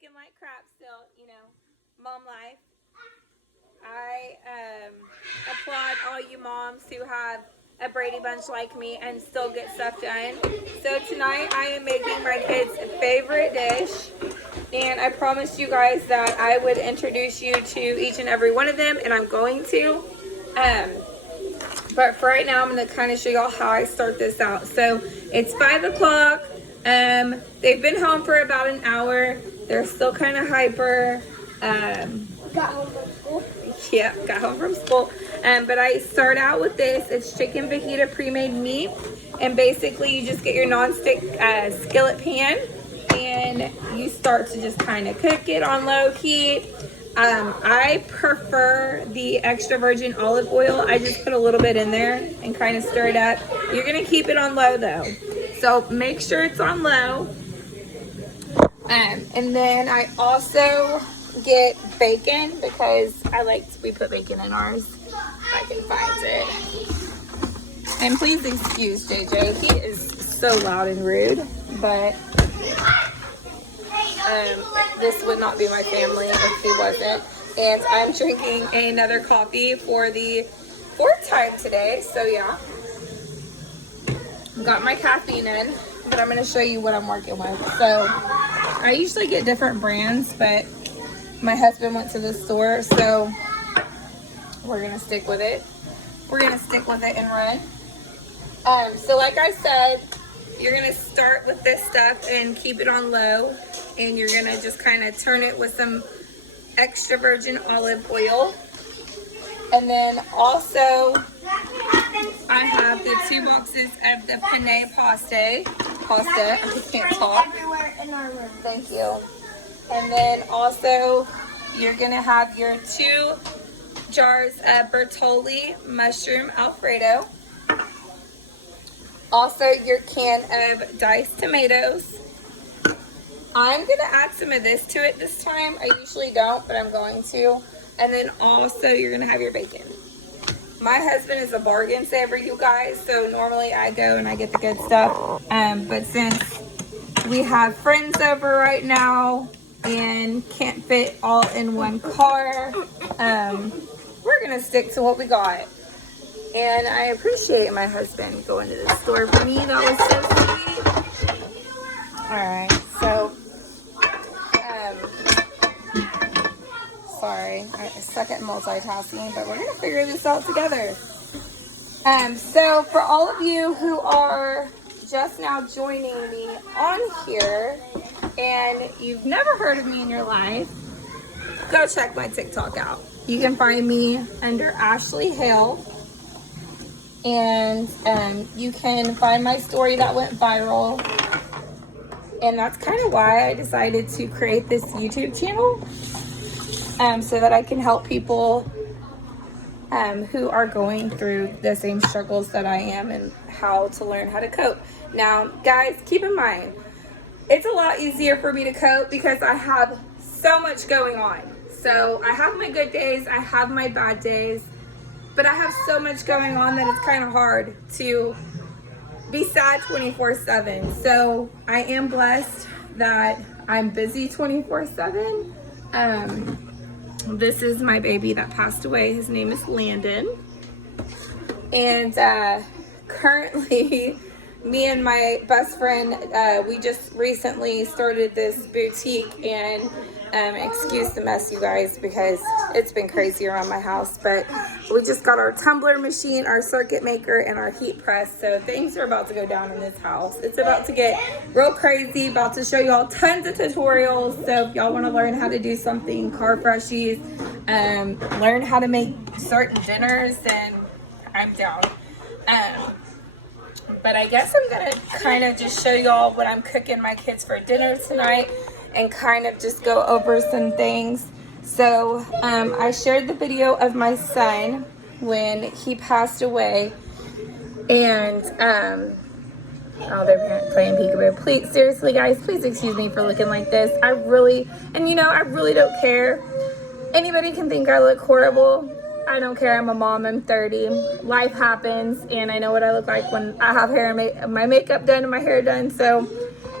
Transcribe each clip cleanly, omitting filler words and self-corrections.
looking like crap still, you know, mom life. I applaud all you moms who have a Brady Bunch like me and still get stuff done. So tonight I am making my kids' favorite dish, and I promised you guys that I would introduce you to each and every one of them, and I'm going to. But for right now, I'm going to kind of show y'all how I start this out. So it's 5 o'clock. They've been home for about an hour. They're still kind of hyper. Got home from school. Yeah, got home from school. But I start out with this. It's chicken fajita pre-made meat. And basically you just get your non-stick skillet pan. And you start to just kind of cook it on low heat. I prefer the extra virgin olive oil. I just put a little bit in there and kind of stir it up. You're going to keep it on low though. So make sure it's on low. And then I also get bacon because we put bacon in ours. If I can find it. And please excuse JJ. He is so loud and rude, but this would not be my family if he wasn't. And I'm drinking another coffee for the 4th time today. So yeah, got my caffeine in, but I'm going to show you what I'm working with. So I usually get different brands, but my husband went to the store, so we're going to stick with it. We're going to stick with it and run. So like I said, you're going to start with this stuff and keep it on low. And you're going to just kind of turn it with some extra virgin olive oil. And then also, I have the 2 boxes of the penne pasta. I can't talk. Everywhere in our room. Thank you. And then also, you're going to have your 2 jars of Bertolli mushroom Alfredo. Also, your can of diced tomatoes. I'm going to add some of this to it this time. I usually don't, but I'm going to. And then also, you're going to have your bacon. My husband is a bargain saver, you guys. So normally I go and I get the good stuff. But since we have friends over right now and can't fit all in one car, we're going to stick to what we got. And I appreciate my husband going to the store for me. That was so sweet. Alright, so, sorry, I suck at multitasking, but we're going to figure this out together. So for all of you who are just now joining me on here, and you've never heard of me in your life, go check my TikTok out. You can find me under Ashley Hale. And you can find my story that went viral. And that's kind of why I decided to create this YouTube channel. So that I can help people who are going through the same struggles that I am and how to learn how to cope. Now, guys, keep in mind, it's a lot easier for me to cope because I have so much going on. So I have my good days, I have my bad days. But I have so much going on that it's kind of hard to be sad 24/7. So I am blessed that I'm busy 24/7. This is my baby that passed away. His name is Landon. And currently, me and my best friend, we just recently started this boutique. And excuse the mess, you guys, because it's been crazy around my house. But we just got our tumbler machine, our circuit maker, and our heat press. So things are about to go down in this house. It's about to get real crazy. About to show y'all tons of tutorials. So if y'all want to learn how to do something, car freshies, learn how to make certain dinners, then I'm down. But I guess I'm gonna kind of just show y'all what I'm cooking my kids for dinner tonight and kind of just go over some things. So I shared the video of my son when he passed away, and oh, they're playing peekaboo. Please, seriously guys, please excuse me for looking like this. I really don't care. Anybody can think I look horrible. I don't care. I'm a mom. I'm 30. Life happens, and I know what I look like when I have hair and my makeup done and my hair done. So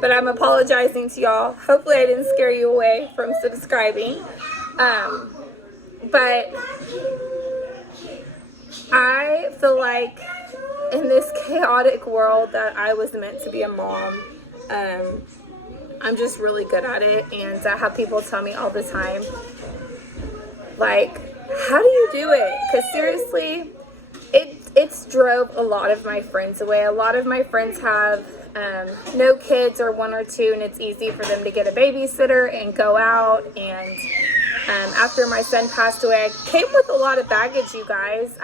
but I'm apologizing to y'all. Hopefully I didn't scare you away from subscribing. But I feel like in this chaotic world that I was meant to be a mom. I'm just really good at it, and I have people tell me all the time, like, how do you do it? Because seriously, it's drove a lot of my friends away. A lot of my friends have no kids or one or two, and it's easy for them to get a babysitter and go out. And after my son passed away, I came with a lot of baggage, you guys.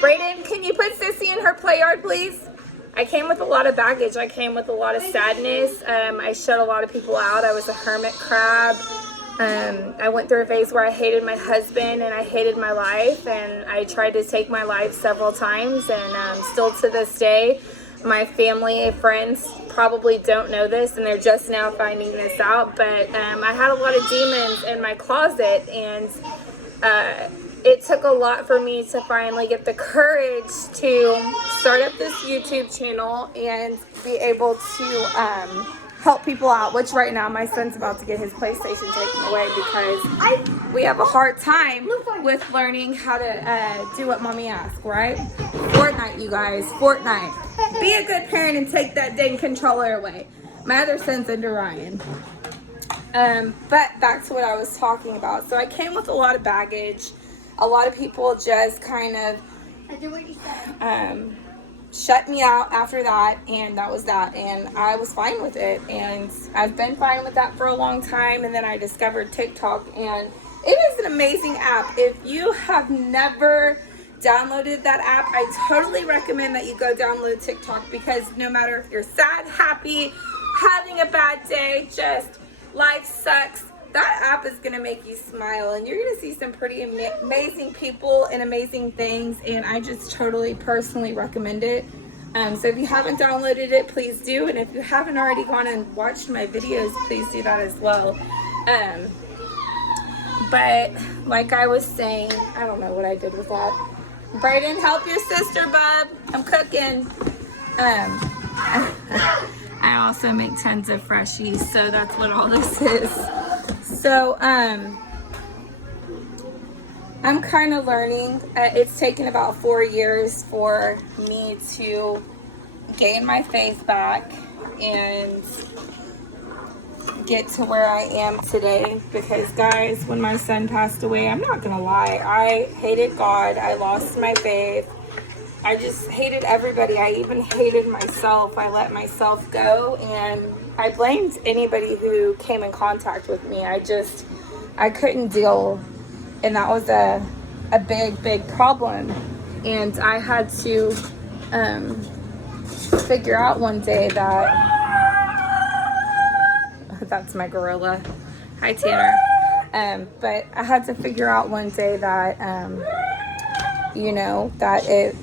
Brayden, can you put Sissy in her play yard, please? I came with a lot of baggage. I came with a lot of sadness. I shut a lot of people out. I was a hermit crab. I went through a phase where I hated my husband and I hated my life, and I tried to take my life several times, and still to this day, my family and friends probably don't know this, and they're just now finding this out, but I had a lot of demons in my closet, and it took a lot for me to finally get the courage to start up this YouTube channel and be able to help people out, which right now my son's about to get his PlayStation taken away because we have a hard time with learning how to do what mommy asks, right? Fortnite, you guys, Fortnite. Be a good parent and take that dang controller away. My other son's under Ryan. But back to what I was talking about. So I came with a lot of baggage. A lot of people just kind of shut me out after that, and that was that, and I was fine with it, and I've been fine with that for a long time. And then I discovered TikTok, and it is an amazing app. If you have never downloaded that app, I totally recommend that you go download TikTok, because no matter if you're sad, happy, having a bad day, just life sucks, that app is going to make you smile, and you're going to see some pretty amazing people and amazing things, and I just totally personally recommend it. So if you haven't downloaded it, please do, and if you haven't already gone and watched my videos, please do that as well. But like I was saying, I don't know what I did with that. Brayden, help your sister, bub. I'm cooking. I also make tons of freshies, so that's what all this is. So, I'm kind of learning. It's taken about 4 years for me to gain my faith back and get to where I am today. Because, guys, when my son passed away, I'm not going to lie, I hated God. I lost my faith. I just hated everybody. I even hated myself. I let myself go, and I blamed anybody who came in contact with me. I couldn't deal, and that was a big problem. And I had to figure out one day that that's my gorilla. Hi, Tanner. But I had to figure out one day that that it,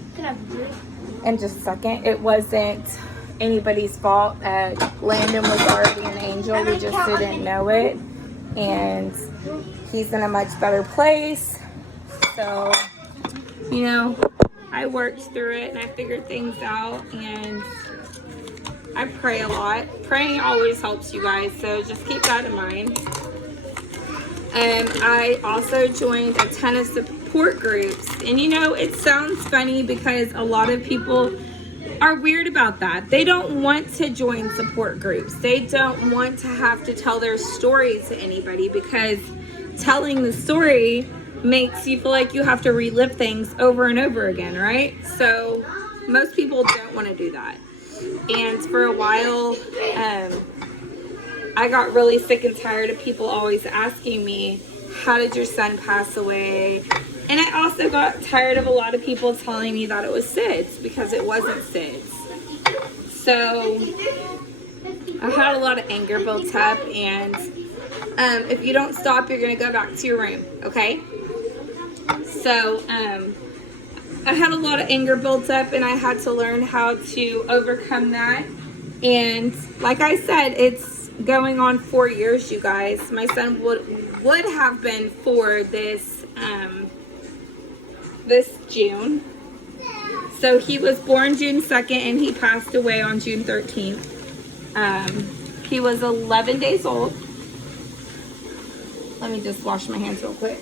in just a second, it wasn't anybody's fault. Landon was already an angel. We just didn't know it. And he's in a much better place. So, I worked through it and I figured things out, and I pray a lot. Praying always helps, you guys, so just keep that in mind. I also joined a ton of support groups, and it sounds funny because a lot of people are weird about that. They don't want to join support groups. They don't want to have to tell their story to anybody, because telling the story makes you feel like you have to relive things over and over again, right? So most people don't want to do that. And for a while, I got really sick and tired of people always asking me, how did your son pass away? And I also got tired of a lot of people telling me that it was SIDS, because it wasn't SIDS. So I had a lot of anger built up, and if you don't stop, you're going to go back to your room, okay? So I had a lot of anger built up, and I had to learn how to overcome that. And like I said, it's going on 4 years, you guys. My son would have been 4 this June. So he was born June 2nd and he passed away on June 13th. He was 11 days old. Let me just wash my hands real quick.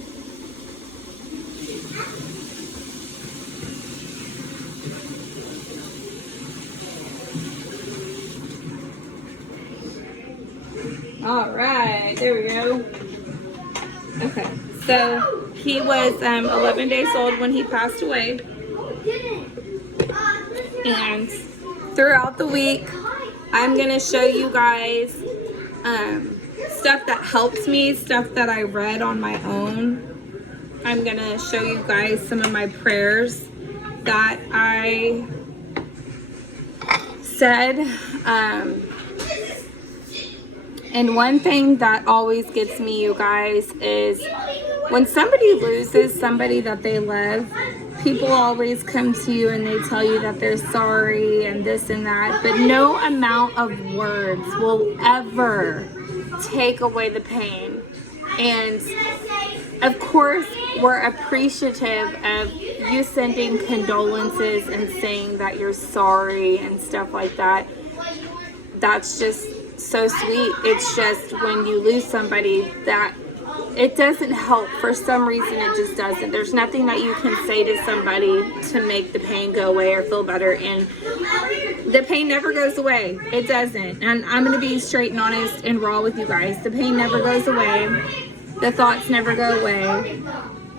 All right, there we go. Okay, so he was 11 days old when he passed away. And throughout the week, I'm going to show you guys stuff that helps me, stuff that I read on my own. I'm going to show you guys some of my prayers that I said. And one thing that always gets me, you guys, is when somebody loses somebody that they love, people always come to you and they tell you that they're sorry and this and that, but no amount of words will ever take away the pain. And of course, we're appreciative of you sending condolences and saying that you're sorry and stuff like that. That's just so sweet. It's just when you lose somebody that it doesn't help. For some reason, it just doesn't. There's nothing that you can say to somebody to make the pain go away or feel better. And the pain never goes away. It doesn't. And I'm going to be straight and honest and raw with you guys. The pain never goes away. The thoughts never go away.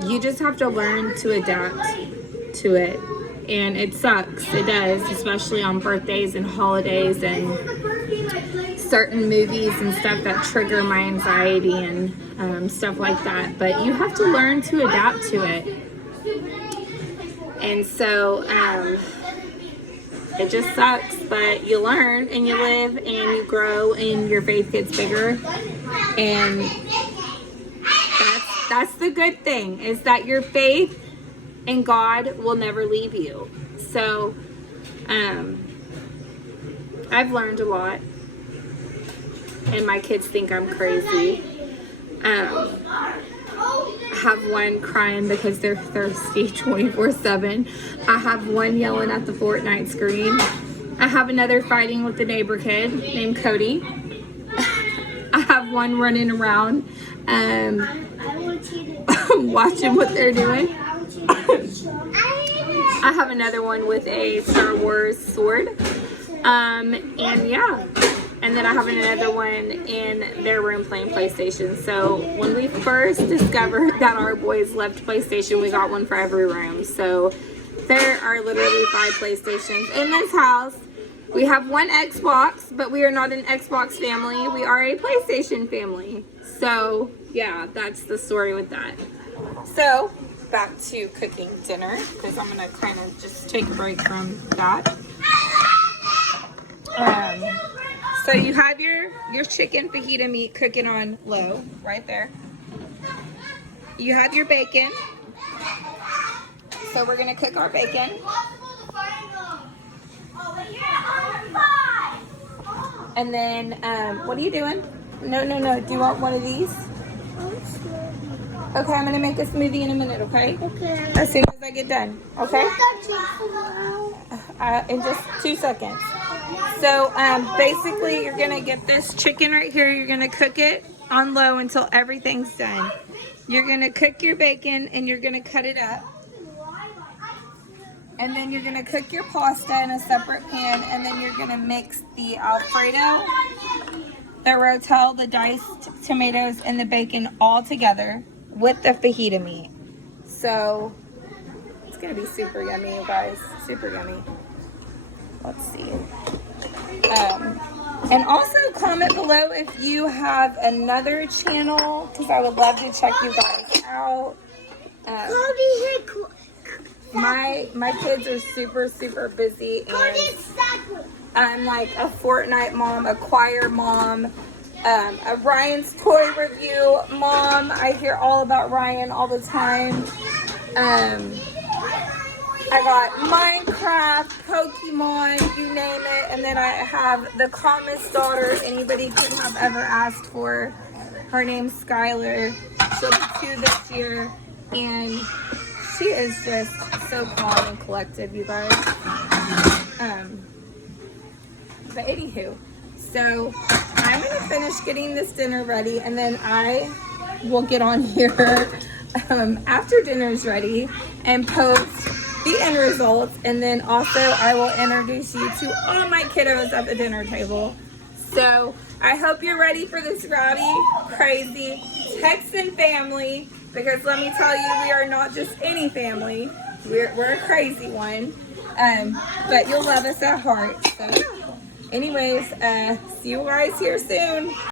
You just have to learn to adapt to it. And it sucks. It does, especially on birthdays and holidays and certain movies and stuff that trigger my anxiety and stuff like that. But you have to learn to adapt to it. And so it just sucks, but you learn and you live and you grow and your faith gets bigger. And that's the good thing, is that your faith in God will never leave you. So I've learned a lot. And my kids think I'm crazy. I have one crying because they're thirsty 24/7. I have one yelling at the Fortnite screen. I have another fighting with the neighbor kid named Cody. I have one running around watching what they're doing. I have another one with a Star Wars sword. And yeah. And then I have another one in their room playing PlayStation. So when we first discovered that our boys loved PlayStation, we got one for every room. So there are literally 5 PlayStations in this house. We have one Xbox, but we are not an Xbox family. We are a PlayStation family. So yeah, that's the story with that. So back to cooking dinner, because I'm going to kind of just take a break from that. So you have your chicken fajita meat cooking on low, right there. You have your bacon. So we're gonna cook our bacon. And then, what are you doing? No. Do you want one of these? Okay, I'm gonna make a smoothie in a minute, okay? Okay. As soon as I get done, okay? In just 2 seconds. So basically you're gonna get this chicken right here. You're gonna cook it on low until everything's done. You're gonna cook your bacon and you're gonna cut it up. And then you're gonna cook your pasta in a separate pan, and then you're gonna mix the Alfredo, the Rotel, the diced tomatoes, and the bacon all together with the fajita meat. So it's gonna be super yummy, you guys. Super yummy. Let's see. And also comment below if you have another channel, because I would love to check you guys out. My kids are super busy, and I'm like a Fortnite mom, a choir mom, a Ryan's toy review mom. I hear all about Ryan all the time. I got Minecraft, Pokemon, you name it. And then I have the calmest daughter anybody could have ever asked for. Her name's Skylar. She'll be 2 this year. And she is just so calm and collected, you guys. But anywho, So I'm gonna finish getting this dinner ready, and then I will get on here after dinner's ready and post the end results. And then also I will introduce you to all my kiddos at the dinner table. So I hope you're ready for this rowdy, crazy Texan family, because let me tell you, we are not just any family. We're a crazy one. But you'll love us at heart. So yeah. Anyways, see you guys here soon.